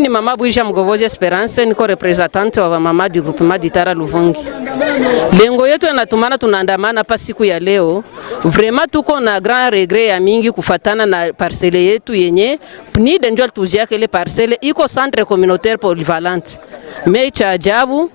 Ni mama Bwija Mgobozi Esperance, niko representante wa mama du groupement d'Itara Luvungi. Lengo yetu yanatumana tunaandamana pa siku ya leo. Vraiment tuko na grand regret ya mingi kufatana na parcelle yetu yenye PNID ndio tuziake ile parcelle iko centre communautaire polyvalente. Mecha ajabu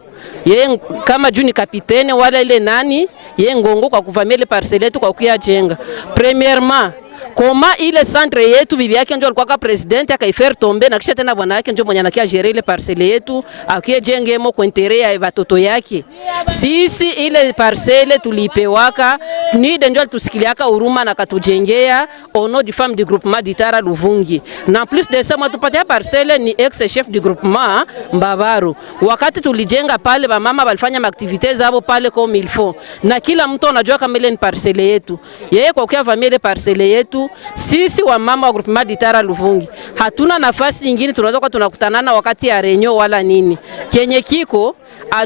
ye kama juni kapitene wala ile nani ye ngongo kwa kuvamia ile parcelle yetu kwa kuyajenga. Premièrement koma ile centre yetu bibi yake ndio alikuwa president akaifer tombe na kisha tena bwana yake ndio mwenye anakia gérer ile parcelle yetu akijengemo kwa intérêt ya watoto yake. Sisi ile parcelle tulipewaka PNID ndio tusikiliaka huruma na katujengea au nom du femme du groupement d'Itara Luvungi. Na plus de ça mtupatia parcelle ni ex chef du groupement Mbavaru. Wakati tulijenga pale ba mama walifanya activités zao pale comme il faut. Na kila mtu anajua kama ile ni parcelle yetu. Yeye kwa kuyavamia ile parcelle yetu sisi wa mama wa groupement d'Itara Luvungi hatuna nafasi nyingine tunaweza kwa tunakutanana wakati ya renyo wala nini. Kenye kiko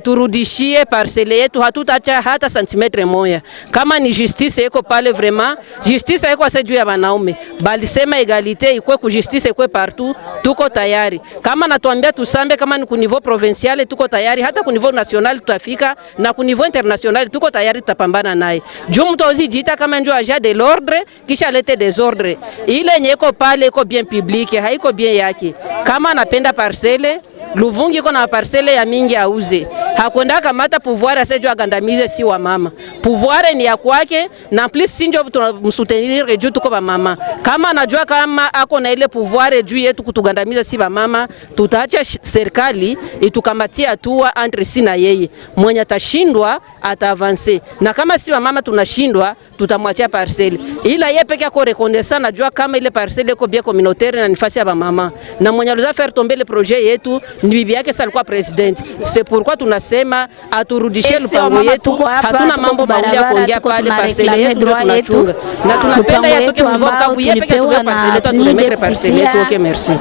aturudishie parcelle yetu, hatutacha hata santimetre moja. Kama ni justice iko pale, vraiment justice iko sejuu ya wanaume, bali sema egalite iko ku justice iko partout, tuko tayari. Kama natuambia tusambe, kama ni ku niveau provincial tuko tayari, hata ku niveau national tutafika, na ku niveau international tuko tayari, tutapambana naye. Juu mtu ozijita kama ndio agent de l'ordre kisha lete desordre, ile nyeko pale iko bien public, haiko bien yake. Kama anapenda parcelle Luvungi iko na parcelle ya mingi auze. Hakwenda kamata pouvoir asejo agandamize si wa mama. Pouvoir ni ya kwake na plus sinjo tunamsutenir juu tuko ba mama. Kama anajua kama ako na ile pouvoir juu yetu kutugandamiza si ba mama, tutaacha serikali itukamatia hatua entre si na yeye. Mwenye atashindwa ataavancer. Na kama si ba mama tunashindwa, tutamwachia parcelle. Ila yeye peke yake reconnaissant najua kama ile parcelle iko bien communautaire na nafasi ya ba mama. Na mwenye aliza faire tomber le projet yetu ni bibi yake salikuwa president. C'est pourquoi tunasema aturudishie lupango yetu. Hatuna mambo mawili kuongea pale parcelle yetu tunachunga. Na tunapenda yatoke mvoka vuye peke yake parcelle yetu tumemetre parcelle yetu. Okay, merci.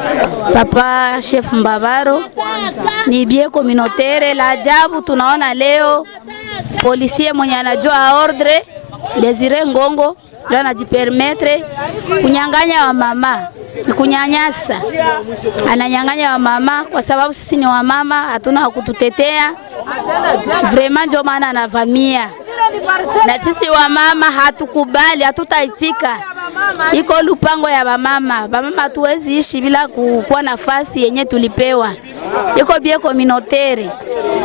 Papa chef Mbavaro ni bien communautaire. La ajabu tunaona leo policier mwenye anajua ordre Desire Ngongo ndio anajipermettre kunyang'anya wa mama. Kunyanyasa. Ananyang'anya wa mama kwa sababu sisi ni wa mama, hatuna kututetea. Vraiment ndio maana anavamia. Na sisi wa mama hatukubali, hatutaitika. Iko lupango ya bamama. Bamama hatuwezi ishi bila kuwa nafasi yenye tulipewa. Iko bien communautaire.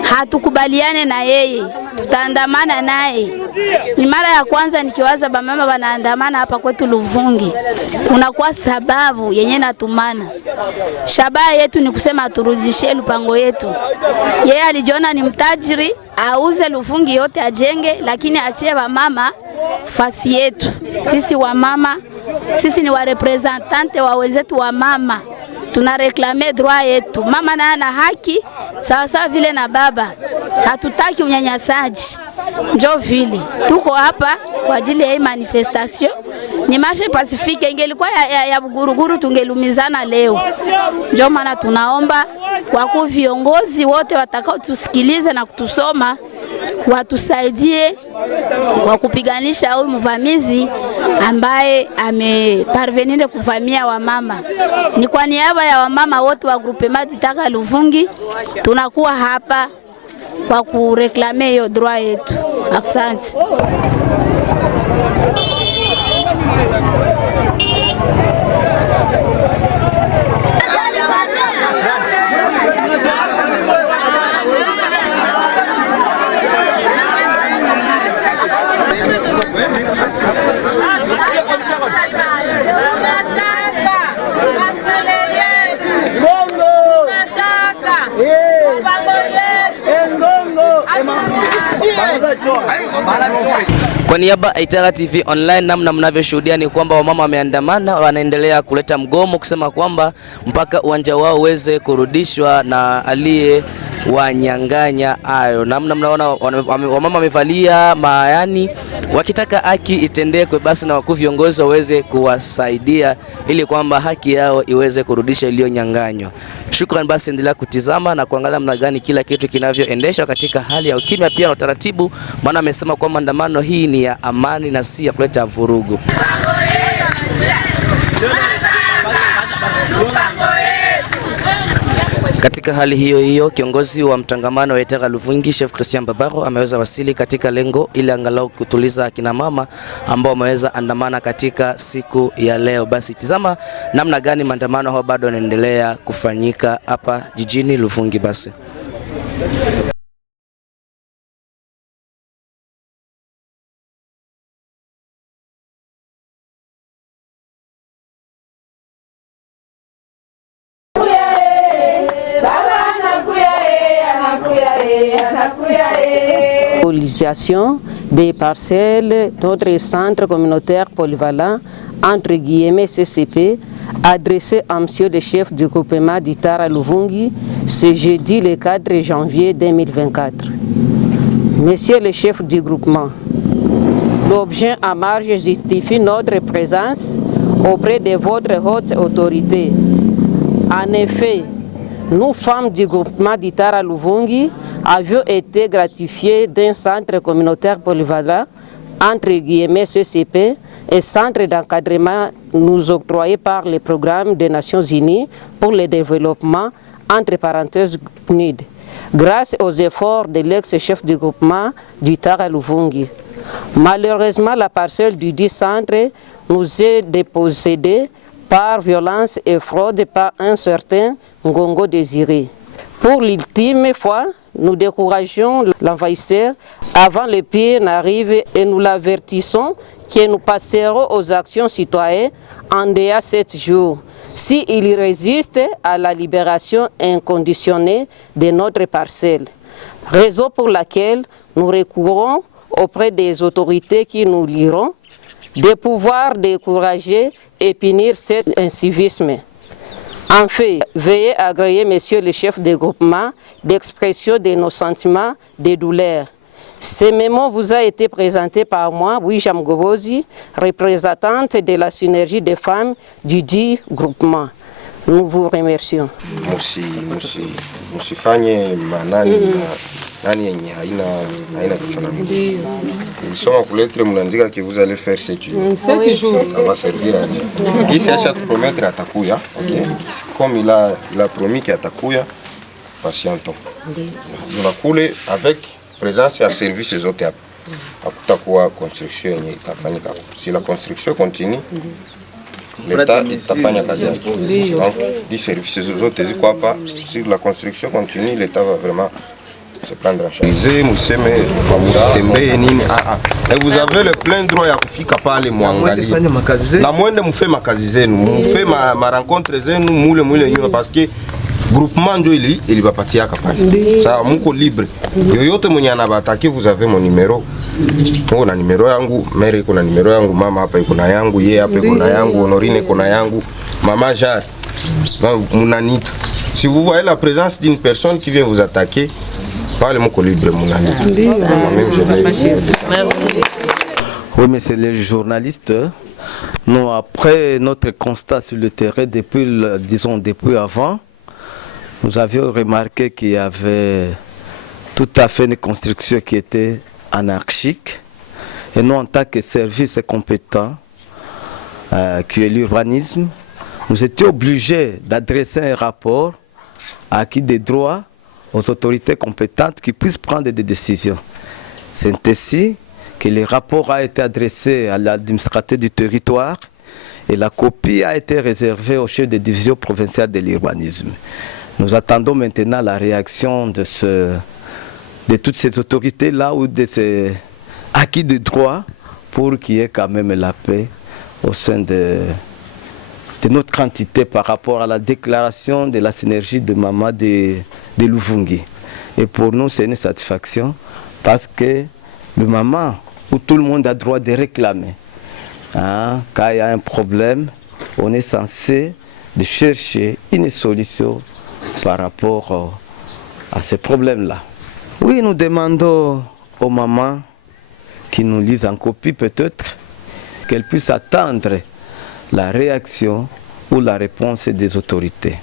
Hatukubaliane na yeye. Tutaandamana naye. Ni mara ya kwanza nikiwaza bamama wanaandamana hapa kwetu Luvungi. Kuna kwa sababu yenye natumana. Shabaha yetu ni kusema aturudishie lupango yetu. Yeye alijiona ni mtajiri, auze Luvungi yote ajenge, lakini achie bamama fasi yetu. Sisi wa mama, sisi ni wa representante wa wenzetu wa mama. Tunareklame droit yetu. Mama na ana haki sawa sawa vile na baba. Hatutaki unyanyasaji. Njo vile tuko hapa kwa ajili ya hii manifestation. Ni marche pacifique, ingelikuwa ya Buguruguru tungelumizana leo. Njo maana tunaomba kwa viongozi wote watakao tusikilize na kutusoma watusaidie kwa kupiganisha huyu mvamizi ambaye ameparvenir kuvamia wamama. Ni kwa niaba ya wamama wote wa groupement d'Itara Luvungi tunakuwa hapa kwa kureklame hiyo droit yetu. Asante. Kwa niaba ya Itara TV online, namna mnavyoshuhudia ni kwamba wamama wameandamana, wanaendelea kuleta mgomo kusema kwamba mpaka uwanja wao uweze kurudishwa na aliye wanyang'anya hayo. Namna mnaona wamama wamevalia maayani wakitaka haki itendekwe, basi na wakuu viongozi waweze kuwasaidia ili kwamba haki yao iweze kurudisha iliyonyang'anywa. Shukrani, basi endelea kutizama na kuangalia namna gani kila kitu kinavyoendeshwa katika hali ya ukimya pia na utaratibu, maana amesema kwamba maandamano hii ni ya amani na si ya kuleta vurugu. Katika hali hiyo hiyo, kiongozi wa mtangamano wa Itara Luvungi Chef Christian Mbabaro ameweza wasili katika lengo ili angalau kutuliza akina mama ambao wameweza andamana katika siku ya leo. Basi tizama namna gani maandamano hao bado yanaendelea kufanyika hapa jijini Luvungi. Basi Mobilisation des parcelles, notre centre communautaire polyvalent, entre guillemets CCP, adressé à monsieur le chef du groupement d'Itara Luvungi ce jeudi le 4 janvier 2024. Monsieur le chef du groupement, l'objet en marge justifie notre présence auprès de votre haute autorité. En effet, nous, femmes du groupement d'Itara Luvungi, avions été gratifiés d'un centre communautaire polyvalent, entre guillemets CCP, et centre d'encadrement nous octroyé par le programme des Nations Unies pour le développement, entre parenthèses PNUD, grâce aux efforts de l'ex-chef du groupement d'Itara Luvungi. Malheureusement, la parcelle du dit centre nous est dépossédée par violence et fraude par un certain Ngongo Désiré. Pour l'ultime fois, nous décourageons l'envahisseur avant le pire n'arrive et nous l'avertissons que nous passerons aux actions citoyennes en dehors 7 jours s'il résiste à la libération inconditionnée de notre parcelle. Raison pour laquelle nous recourons auprès des autorités qui nous liront de pouvoir décourager et punir cet incivisme. Enfin, veuillez agréer, monsieur le chef de groupement, d'expression de nos sentiments de douleur. Ce mémo vous a été présenté par moi, Bouija Mgobozi, représentante de la synergie des femmes du dit groupement. Nous vous remercions. Musifanye manani nani yenye haina kichwa na miguu. Nilisoma kuletre mnaandika que vous allez faire 7 jours. 7 jours. Ça va servir à rien. Ici acha promettre atakuya, OK? Comme il a promis qu'il atakuya, patientons. On va couler avec présence et service zote hapa. Hakutakuwa construction yenye itafanyika. Si la construction continue, l'État itafanya kazi yake. Donc, les services zote ziko hapa. Si la construction continue, l'État va vraiment se prendre en charge. Et vous avez le plein droit ya kufika pale muangalie. Na mwende mfe makazi zenu, mfe ma rencontre zenu mule nyuma parce que groupement ndio ili bapatia pale. Sawa, muko libre. Yoyote mwenye anabataki, vous avez mon numéro. Mungu na numéro yangu, Mary iko na numéro yangu, mama hapa iko na yangu, yeye hapa iko na yangu, Honorine iko na yangu, mama Jar. Munanita. Si vous voyez la présence d'une personne qui vient vous attaquer, parlez mon libre Munanita. Oui, mais c'est les journalistes. Nous, après notre constat sur le terrain, depuis avant, nous avions remarqué qu'il y avait tout à fait une construction qui était anarchique. Et nous, en tant que service compétent, qui est l'urbanisme, nous étions obligés d'adresser un rapport à qui des droits aux autorités compétentes qui puissent prendre des décisions. C'est ainsi que le rapport a été adressé à l'administrateur du territoire et la copie a été réservée au chef de division provinciale de l'urbanisme. Nous attendons maintenant la réaction de toutes ces autorités-là ou de ces acquis de droit pour qu'il y ait quand même la paix au sein de notre entité par rapport à la déclaration de la synergie de Mama de Luvungi. Et pour nous, c'est une satisfaction parce que le Mama, où tout le monde a droit de réclamer, hein, quand il y a un problème, on est censé de chercher une solution par rapport à ces problèmes-là. Oui, nous demandons aux mamans qui nous lisent en copie peut-être qu'elles puissent attendre la réaction ou la réponse des autorités.